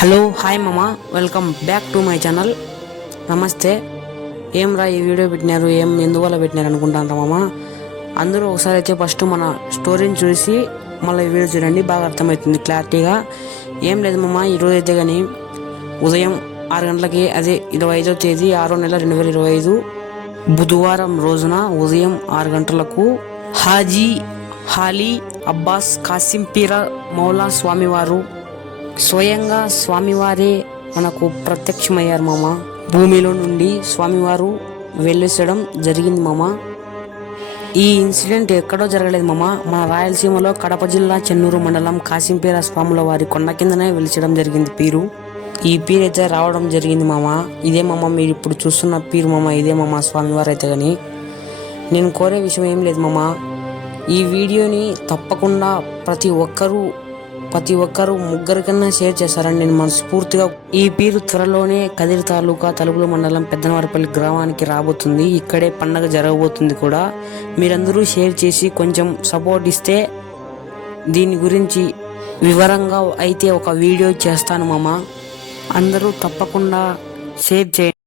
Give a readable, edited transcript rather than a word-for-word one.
Hello hi మామ, welcome back to my channel. నమస్తే. ఏం రా ఈ వీడియో పెట్టినారు, ఎందువల్ల పెట్టినారు అనుకుంటాను మామ. అందరూ ఒకసారి అయితే ఫస్ట్ మన స్టోరీని చూసి మళ్ళీ ఈ వీడియో చూడండి, బాగా అర్థమవుతుంది క్లారిటీగా. ఏం లేదు మామ, ఈరోజు అయితే కానీ ఉదయం 6 గంటలకి, అదే 25వ తేదీ 6వ నెల 2025 బుధవారం రోజున ఉదయం 6 గంటలకు హాజీ హాలీ అబ్బాస్ కాసిం పీరా మౌలా స్వామివారు స్వయంగా స్వామివారే మనకు ప్రత్యక్షమయ్యారు మామ. భూమిలో నుండి స్వామివారు వెళ్ళేసడం జరిగింది మామ. ఈ ఇన్సిడెంట్ ఎక్కడో జరగలేదు మామ, మన రాయలసీమలో కడప జిల్లా చెన్నూరు మండలం కాసింపేర స్వాముల వారి కొండ కిందనే వెలిచడం జరిగింది పీరు. ఈ పీరు అయితే రావడం జరిగింది మామ. ఇదే మామ మీరు ఇప్పుడు చూస్తున్న పీరు మామ, ఇదే మామ స్వామివారు అయితే కానీ. నేను కోరే విషయం ఏం లేదు మామ, ఈ వీడియోని తప్పకుండా ప్రతి ఒక్కరూ ముగ్గురికన్నా షేర్ చేస్తారని నేను మనస్ఫూర్తిగా. ఈ పీరు త్వరలోనే కదిరి తాలూకా తలుపుల మండలం పెద్దనవారిపల్లి గ్రామానికి రాబోతుంది. ఇక్కడే పండగ జరగబోతుంది కూడా. మీరందరూ షేర్ చేసి కొంచెం సపోర్ట్ ఇస్తే దీని గురించి వివరంగా అయితే ఒక వీడియో చేస్తాను మామ. అందరూ తప్పకుండా షేర్ చేయండి.